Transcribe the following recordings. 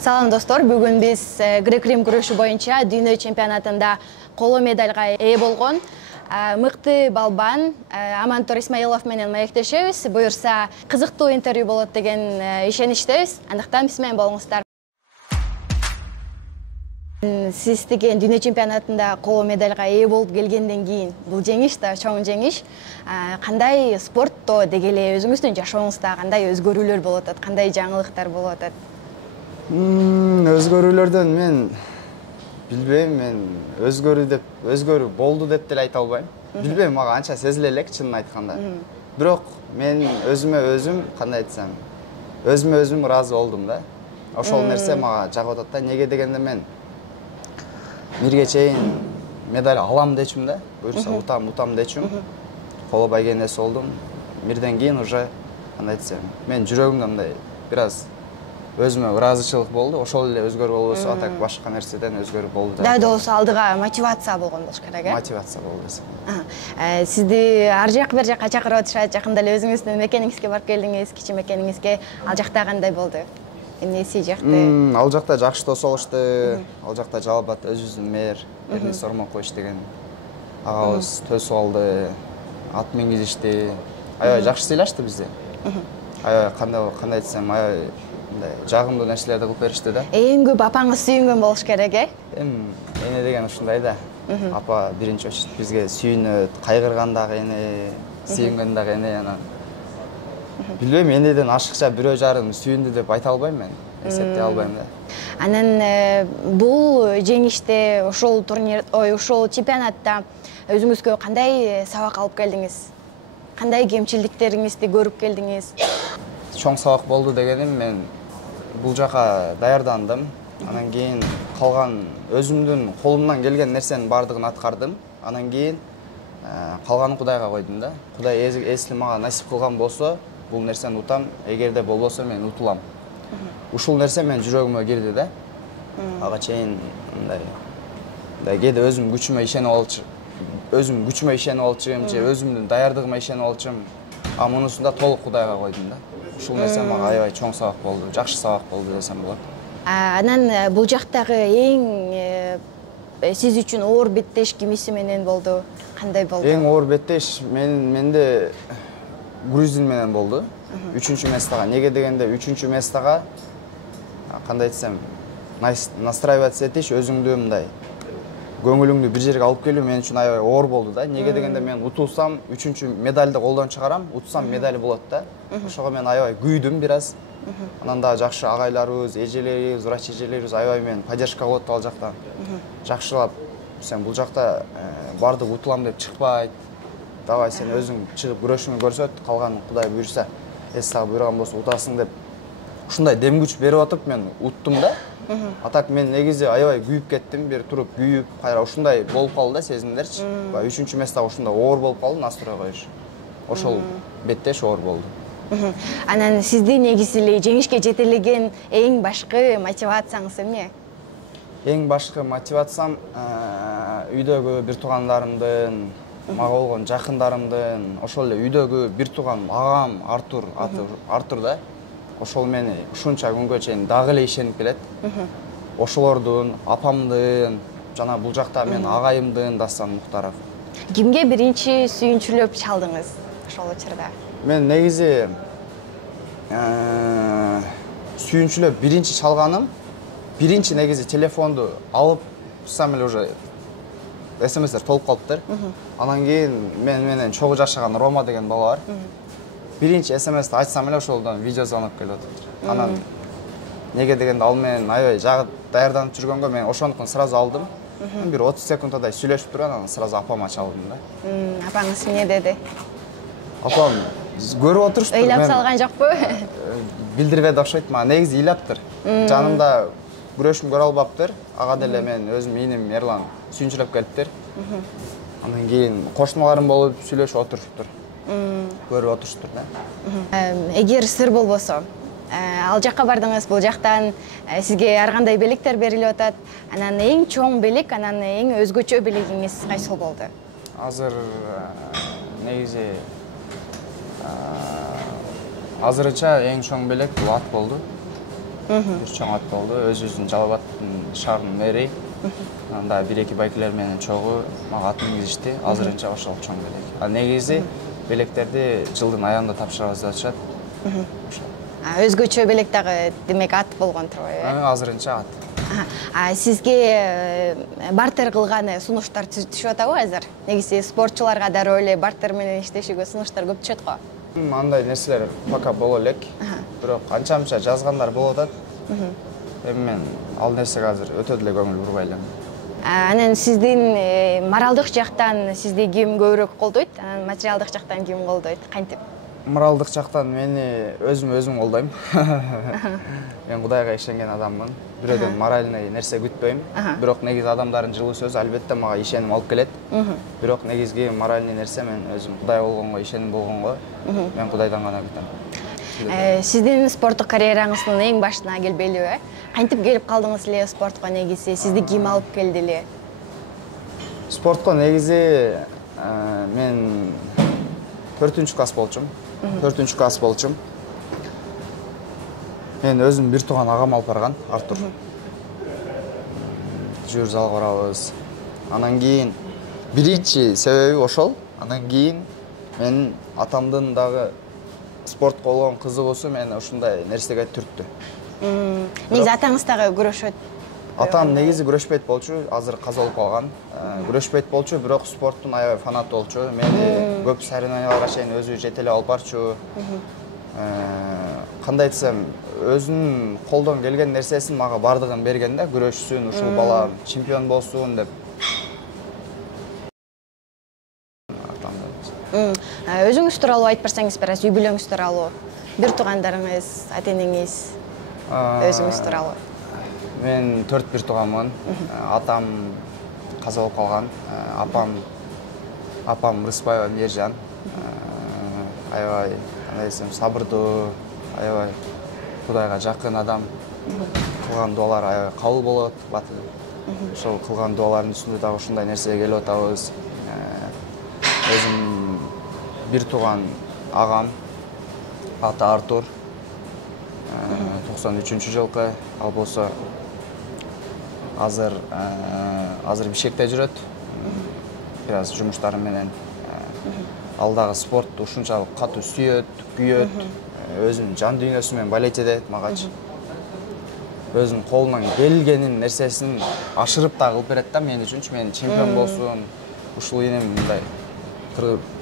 Салам достор, бүгүн биз грек-рим күрөшү боюнча дүйнө чемпионатында коло медальга ээ болгон мыкты балбан Амантор Исмаилов менен маектешебиз. Буюрса, кызыктуу интервью болот деген ишеничтебиз. Андыктан биз менен болуңуздар. Сиз деген дүйнө чемпионатында коло медальга ээ болуп келгенден кийин бул жеңиш да чоң жеңиш. Кандай спортто деги эле өзүңүздүн жашооңузда кандай өзгөрүүлөр болуп атат, кандай жаңылыктар болуп атат? Өзгөрүүлөрдөн мен билбейм, мен өзгөрүү болду деп деле айта албайм. Билбейм, мага анча сезиле элек, чынын айтканда. Бирок мен өзүмө өзүм, кандай айтсам, өзүмө өзүм ыраазы болдум да. Ошол нерсе мага жагып атат да. Неге дегенде мен мирге чейин медаль алам дечим да. Буюрса утам дечим. Колобой кенес болдум. Мирден кийин уже кандай айтсам, мен жүрөгүмдө мындай бир аз өзүмө ыраазычылык болду. Ошол эле өзгөрүү болбосо, атак башка нерседен өзгөрүү болду. Да, добусу алдыга мотивация болгон болуш керек, э? Мотивация болду десем. Сизди ар жак бер жакка чакырып атышат, жакында эле өзүңүздүн мекениңизге барып келдиңиз, кичи мекениңизге. Ал жакта кандай болду? Эмнеси жакты? Ал жакта жакшы тосуп алышты. Ал жакта жалбат өзүбүздүн мэр Эрнис Ормонкович деген агабыз төсүп алды. Ат мингизишти. Аябай жакшы сыйлашты бизди. Аябай кандай айтсам, аябай жагымдуу нерселерди кылып беришти да. Эң көп апаңыз сүйүнгөн болуш керек, э? Эне деген ушундай да. Апа биринчи очередь бизге сүйүнөт, кайгырган дагы эне, сүйүнгөн дагы эне, анан билбейм, энеден ашыкча бирөө жарым сүйүндү деп айта албайм мен. Эсептей албайм да. Анан бул жеңиште, ошол турнир, ошол чемпионатта өзүңүзгө кандай сабак алып келдиңиз? Кандай кемчилдиктериңизди көрүп келдиңиз? Чоң сабак болду дегеним, мен бул жака даярдандым. Анан кийин калган өзүмдүн колумдан келген нерсенин бардыгын аткардым. Анан кийин калганын Кудайга койдум да. Кудай эсли мага насип кылган болсо, бул нерсени утам, эгерде болбосо мен утулам. Ушул нерсе мен жүрөгүмө кирди да. Ага чейин мындай кээде өзүм күчүмө ишенип алчумун, же өзүмдүн даярдыгыма ишенип алчумун. А мунусунда толук Кудайга койдум да. Ушул нерсе мага аябай чоң сабак болду, жакшы сабак болду десем болот. Анан бул жактагы эң сиз үчүн оор беттеш кимиси менен болду? Кандай болду? Эң оор беттеш менде грузин менен болду. 3-чү местага. Неге дегенде 3-чү местага кандай айтсам, настраиваться этиш, өзүңдү мындай көңүлүңдү бир жерге алып келүү мен үчүн аябай оор болду да. Неге дегенде мен утулсам 3-чү медальды колдон чыгарам, утсам медаль болот да. Ошого мен аябай күйдүм бир аз. Анан да жакшы агайларыбыз, эжелерибиз, врач эжелерибиз аябай мен поддержка кылып атты ал жактан. Жакшылап, сен бул жакта бардык утулам деп чыкпайт. Давай сен өзүң чыгып күрөшүңдү көрсөт, калганын Кудай буйрса, сага буйруган болсо утасың деп. Ушундай дем күч берип атып мен уттум да. Атак мен негизи аябай күйүп кеттим, бир туруп күйүп, кайра ушундай болуп калды да сезимдерчи. 3-чү местага ушундай оор болуп калды, настрой коюш. Ошол беттеш оор болду. Анан сизди негизи эле жеңишке жетелеген эң башкы мотивацияңыз эмне? Эң башкы мотивациям үйдөгү бир туугандарымдын, мага болгон жакындарымдын, ошол эле үйдөгү бир тууган агам Артур да. Ошол мени ушунча күнгө чейин дагы эле ишенип келет. Ошолордун, апамдын, жана бул жакта мен агайымдын Дастан Муктаров. Кимге биринчи сүйүнчүлөп чалдыңыз ошол учурда? Мен негизи сүйүнчүлөп биринчи чалганым, биринчи негизи телефонду алып туссам эле уже СМСтер толуп калыптыр. Анан кийин мен менен чогуу жашаган Рома деген бала бар. Биринчи СМСти ачсам эле ошолдон видео звонок келип атат. Анан неге дегенде ал менен аябай жагып даярданып жүргөнгө мен ошондукун сразу алдым. Бир 30 секунддай сүйлөшүп турган, анан сразу апама чалдым да. Апаңыз эмне деди? Апам көрүп отуруштур. Ыйлап салган жокпу? Билдирбеди окшойт мага. Негизи ыйлаптыр. Жанымда күрөшүм көрө албаптыр. Ага деле мен өзүм иним Эрлан сүйүнчүлөп келиптир. Андан кийин кошуналарым болуп сүйлөшүп отуруштур. Көрүп отуруштур да. Эгер сыр болбосо, ал жакка бардыңыз, бул жактан сизге ар кандай белектер берилип атат. Анан эң чоң белек, анан эң өзгөчө белегиңиз кайсы болду? Азыр негизи азырынча эң чоң белек бул ат болду. бир чоң ат болду. Өзүбүздүн Жалал Абадтын шаарынын мэри. Анда 1-2 байкелер менен чогуу мага ат мингизишти. Азырынча ошол чоң белек. А негизи белектерди жылдын аягында тапшырабыз деп атышат. Өзгөчө белек дагы демек ат болгон турбайбы? Азырынча ат. Сизге бартер кылганы сунуштар түшүп атабы азыр? Негизи спортчуларга дароо эле бартер менен иштешиге сунуштар көп түшөт го. Андай нерселер пока боло элек. Бирок анча-мынча жазгандар болуп атат. Эми мен ал нерсеге азыр өтө деле көңүл бурбай элем. Анан сиздин моралдык жактан сизди ким көбүрөөк колдойт? Анан материалдык жактан ким колдойт? Кантип? Моралдык жактан мени өзүм колдойм. Мен Кудайга ишенген адаммын. Бирөөдөн моральный нерсе күтпөйм. Бирок негизи адамдардын жылуу сөзү албетте мага ишеним алып келет. Бирок негизги моральный нерсе мен өзүм Кудай болгонго ишеним болгонго мен Кудайдан гана күтөм. Сиздин спорттук карьераңыздын эң башына келбелиби? Кантип келип калдыңыз эле спортко негизи? Сизди ким алып келди эле? Спортко негизи мен 4-класс болчумун. 4-класс болчум. Мен өзүм бир тууган агам алып барган, Артур. Жүр залга барабыз. Анан кийин биринчи себеби ошол. Анан кийин мен атамдын дагы спортко болгон кызыгуусу мени ушундай нерсеге түрттү. Негизи атаңыз дагы күрөшөт. Атам негизи күрөшпөйт болчу, азыр каза болуп калган. Күрөшпөйт болчу, бирок спорттун аябай фанат болчу. Мени көп соревнованияларга чейин өзү жетелеп алып барчу. Кандай айтсам, өзүнүн колдон келген нерсесин мага бардыгын берген да, күрөшсүн, ушул бала чемпион болсун деп. Өзүңүз тууралуу айтып берсеңиз бераз, үй бүлөңүз тууралуу, бир туугандарыңыз, ата-энеңиз, өзүңүз тууралуу. Мен 4 бир тууганмын. Атам каза болуп калган. Апам Рыспаева Мержан. Аябай, кандай десем, сабырдуу, аябай Кудайга жакын адам. Кылган дуалар аябай кабыл болот. Ошол кылган дуалардын үстүндө дагы ушундай нерсеге келип атабыз. Өзүм бир тууган агам, аты Артур. 93-жылкы, ал болсо азыр Бишкекте жүрөт. Бираз жумуштары менен. Ал дагы спортту ушунчалык катуу сүйөт, күйөт. Өзүнүн жан дүйнөсү менен балет этет магачы. Өзүнүн колунан келгенин нерсесин ашырып да кылып берет да мен үчүнчү. Мен чемпион болсун, ушул инем мындай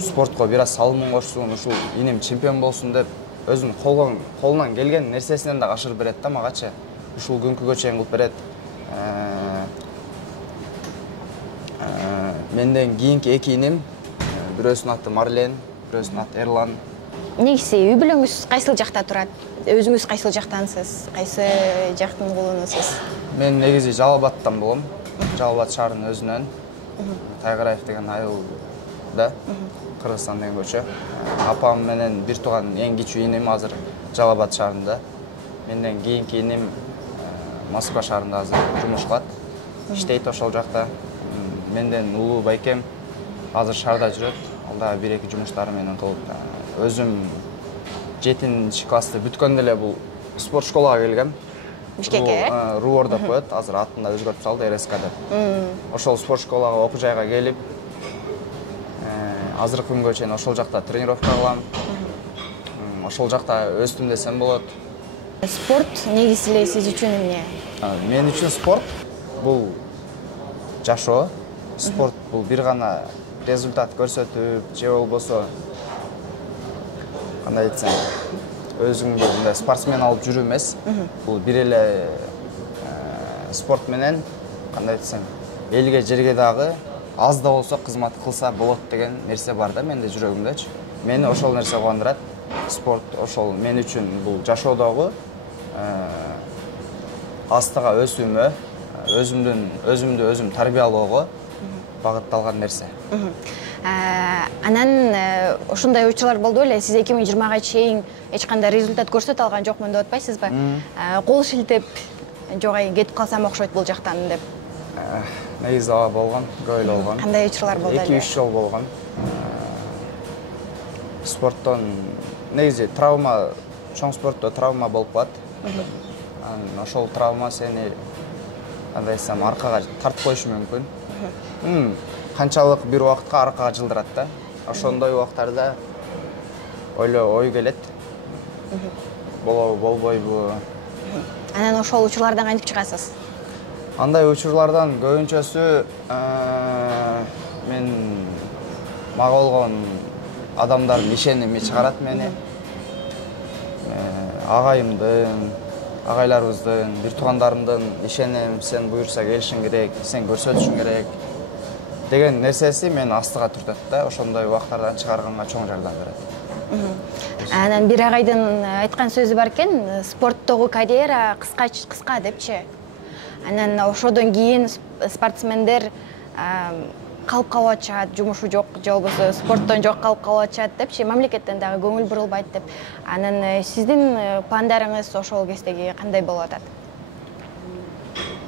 спортко бир аз салымын кошсун, ушул инем чемпион болсун деп өзүнүн колунан келген нерсесинен да ашырып берет да магачы. Ушул күнкүгө чейин кылып берет. Менден кийинки эки инем, бирөөсүнүн аты Марлен, бирөөсүнүн аты Эрлан. Негизи үй бүлөңүз кайсыл жакта турат? Өзүңүз кайсыл жактансыз? Кайсы жактын кулунусуз? Мен негизи Жалал Абадтан болом. Жалал Абад шаарынын өзүнөн. Тайгараев деген айылда, Кыргызстан деген көчө. Апам менен бир тууган эң кичүү инем азыр Жалал Абад шаарында. Менден кийинки инем Москва шаарында азыр жумуш кылат. Иштейт ошол жакта. Менден улуу байкем азыр шаарда жүрөт. Ал да 1-2 жумуштары менен кылып. Өзүм 7-чи классты бүткөндө эле бул спорт школага келгем. Бишкекке? Руор деп коет, азыр атын да өзгөртүп салды, РСК деп. Ошол спорт школага, окуу жайга келип, азыркы күнгө чейин ошол жакта тренировка кылам. Ошол жакта өстүм десем болот. Спорт негизи эле сиз үчүн эмне? Мен үчүн спорт бул жашоо. Спорт бул бир гана результат көрсөтүп, же болбосо кандай айтсам, өзүңдү мындай спортсмен алып жүрүү эмес. Бул бир эле спорт менен кандай айтсам, элге жерге дагы аз да болсо кызмат кылса болот деген нерсе бар да менде жүрөгүмдөчү. Мени ошол нерсе кубандырат. Спорт ошол мен үчүн бул жашоодогу астыга өсүүмө, өзүмдү өзүм тарбиялоого багытталган нерсе. Анан ушундай учурлар болду эле, сиз 2020-га чейин эч кандай результат көрсөтө алган жокмун деп атпайсызбы? Кол шилтеп, жогай кетип калсам окшойт бул жактан деп. Негизи болгон, көп эле болгон. Кандай учурлар болду эле? 2-3 жол болгон. Спорттон негизи травма, чоң спортто травма болуп калат. ошол травма сени кандай айтсам аркага тартып коюшу мүмкүн. Канчалык бир убакытка аркага жылдырат да. Ошондой убактарда ой келет. Болобу, болбойбу. Анан ошол учурлардан кантип чыгасыз? Андай учурлардан көбүнчөсү мен мага болгон адамдардын ишеними чыгарат мени. Агайымдын, агайларыбыздын, бир туугандарымдын ишенем, сен буюрса келишиң керек, сен көрсөтүшүң керек деген нерсеси мени астыга түртөт да. Ошондой убактардан чыгарганга чоң жардам берет. Анан бир агайдын айткан сөзү бар экен, спорттогу карьера кыска депчи. Анан ошодон кийин спортсмендер калып калып атышат, жумушу жок, же болбосо спорттон жок калып калып атышат депчи, мамлекеттен дагы көңүл бурулбайт деп. Анан сиздин пландарыңыз ошол кездеги кандай болуп атат?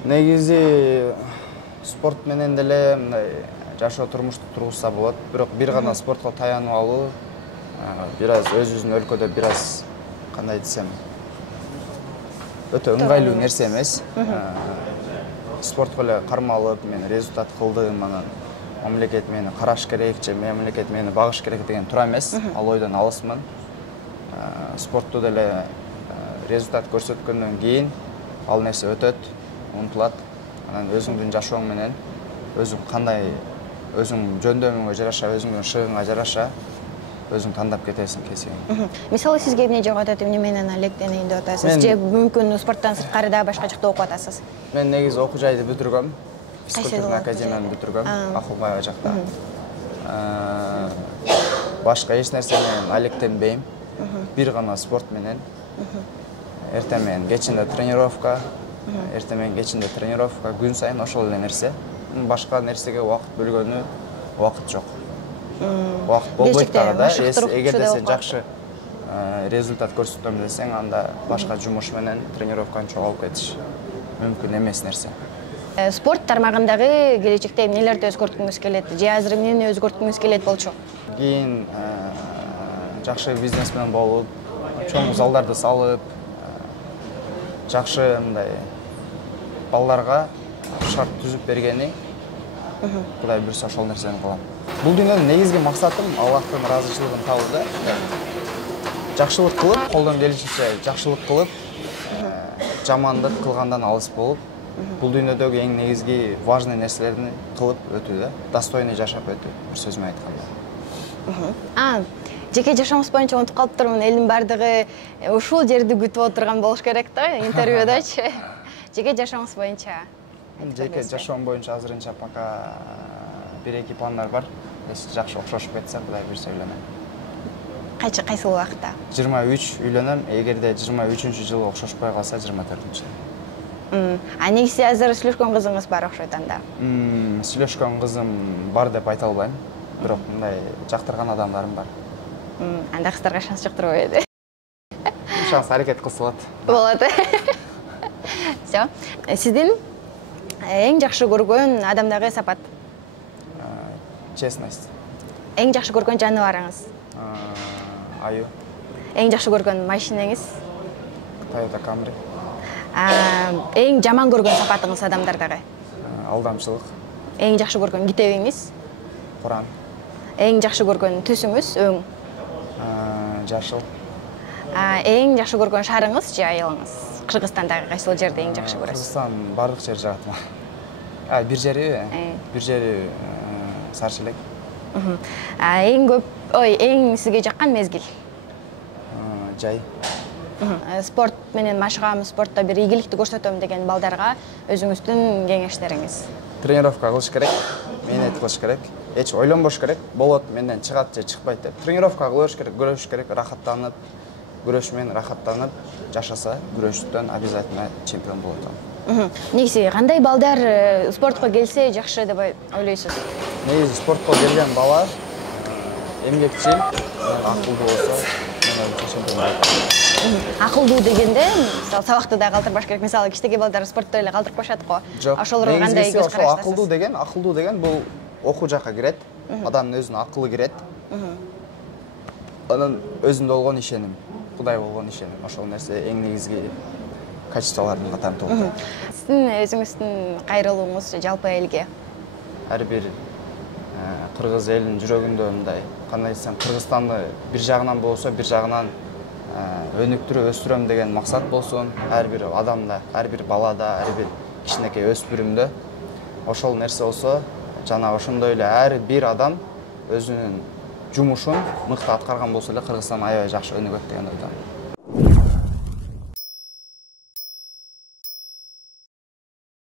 Негизи спорт менен деле мындай жашоо турмушту тургузса болот, бирок бир гана спортко таянып алуу бир аз өзүбүздүн өлкөдө бир аз кандай десем өтө ыңгайлуу нерсе эмес. Спортко эле кармалып, мен результат кылдым, анан мамлекет мени караш керек же мамлекет мени багыш керек деген туура эмес. Ал ойдон алысмын. Спортту деле результат көрсөткөндөн кийин ал нерсе өтөт, унутулат. Анан өзүңдүн жашооң менен өзүң кандай өзүң жөндөмүңө жараша, өзүңдүн шыгыңа жараша өзүң тандап кетесиң кесибиң. Мисалы сизге эмне жоготот, эмне менен алектенейин деп атасыз? Же мүмкүн спорттон сырткары да башка жакта окуп атасыз? Мен негизи окуу жайды бүтүргөм. Физкультурный академияны бүтүргөм, Акылбаева жакта. Башка эч нерсе менен алектенбейм. Бир гана спорт менен. Эртең менен кечинде тренировка, эртең менен кечинде тренировка, күн сайын ошол эле нерсе. Башка нерсеге убакыт бөлгөнү убакыт жок. Убакыт болбойт дагы да. Эгерде сен жакшы результат көрсөтөм десең, анда башка жумуш менен тренировканы чогулуп кетиш мүмкүн эмес нерсе. Спорт тармагындагы келечекте эмнелерди өзгөрткүңүз келет? Же азыр эмнени өзгөрткүңүз келет болчу? Кийин жакшы бизнесмен болуп, чоң залдарды салып, жакшы мындай балдарга шарт түзүп бергени, Кудай буйрса ошол нерсени кылам. Бул дүйнөнүн негизги максатым Аллахтын ыраазычылыгын табуу да. Жакшылык кылып, колдон келишинче жакшылык кылып, жамандык кылгандан алыс болуп, бул дүйнөдөгү эң негизги важный нерселерди кылып өтүү да, достойный жашап өтүү, бир сөз менен айтканда. Жеке жашоомуз боюнча унутуп калыптырмын, элдин бардыгы ушул жерди күтүп отурган болуш керек да, интервьюдачы. Жеке жашоомуз боюнча. Жеке жашоом боюнча азырынча пока бир-эки пландар бар. Если жакшы окшошуп кетсе, Кудай буйрса үйлөнөм. Кайсыл убакытта? 23 үйлөнөм, эгерде 23-жылы окшошпой калса 24-жылы. Негизи азыр сүйлөшкөн кызыңыз бар окшойт анда. Сүйлөшкөн кызым бар деп айта албайм, бирок мындай жактырган адамдарым бар. Анда кыздарга шанс жок турбайбы? Шанс аракет кылса болот. Болот. Всё. Сиздин эң жакшы көргөн адамдагы сапат? Честность. Эң жакшы көргөн жаныбарыңыз? Аю. Эң жакшы көргөн машинеңиз? Toyota Camry. Эң жаман көргөн сапатыңыз адамдардагы? Алдамчылык. Эң жакшы көргөн китебиңиз? Куран. Эң жакшы көргөн түсүңүз, өң? Жашыл. Эң жакшы көргөн шаарыңыз же айылыңыз? Кыргызстандагы кайсыл жерди эң жакшы көрөсүз? Кыргызстан бардык жер жагат мага. Бир жери Сары Челек. Эң сизге жаккан мезгил? Жай. Спорт менен машыгам, спортто бир ийгиликти көрсөтөм деген балдарга өзүңүздүн кеңештериңиз? Тренировка кылыш керек, мээнет кылыш керек. Эч ойлонбош керек, болот, менден чыгат же чыкпайт деп. Тренировка кылыш керек, күрөш керек, рахаттанып, күрөш менен рахаттанып жашаса, күрөштөн обязательно чемпион болот. Негизи кандай балдар спортко келсе жакшы деп ойлойсуз? Негизи спортко келген бала эмгекчил, акылдуу болсо, мен чемпион болот. Акылдуу дегенде, мисалы сабакты да калтырбаш керек. Мисалы кичтеке балдар спортто эле калтырып коюшат го. Ошолорго кандай көз караштасыз? Акылдуу деген бул окуу жакка кирет, адамдын өзүнүн акылы кирет. Анан өзүндө болгон ишеним, Кудай болгон ишеним. Ошол нерсе эң негизги качестволордун катарына тогулат. Сиздин өзүңүздүн кайрылууңуз жалпы элге? Ар бир кыргыз элинин жүрөгүндө мындай, кандай десем, Кыргызстанды бир жагынан болсо, бир жагынан өнүктүрүп өстүрөм деген максат болсун. Ар бир адамда, ар бир балада, ар бир кичинекей өспүрүмдө ошол нерсе болсо, жана ошондой эле ар бир адам өзүнүн жумушун мыкты аткарган болсо эле Кыргызстан аябай жакшы өнүгөт деген ойдомун.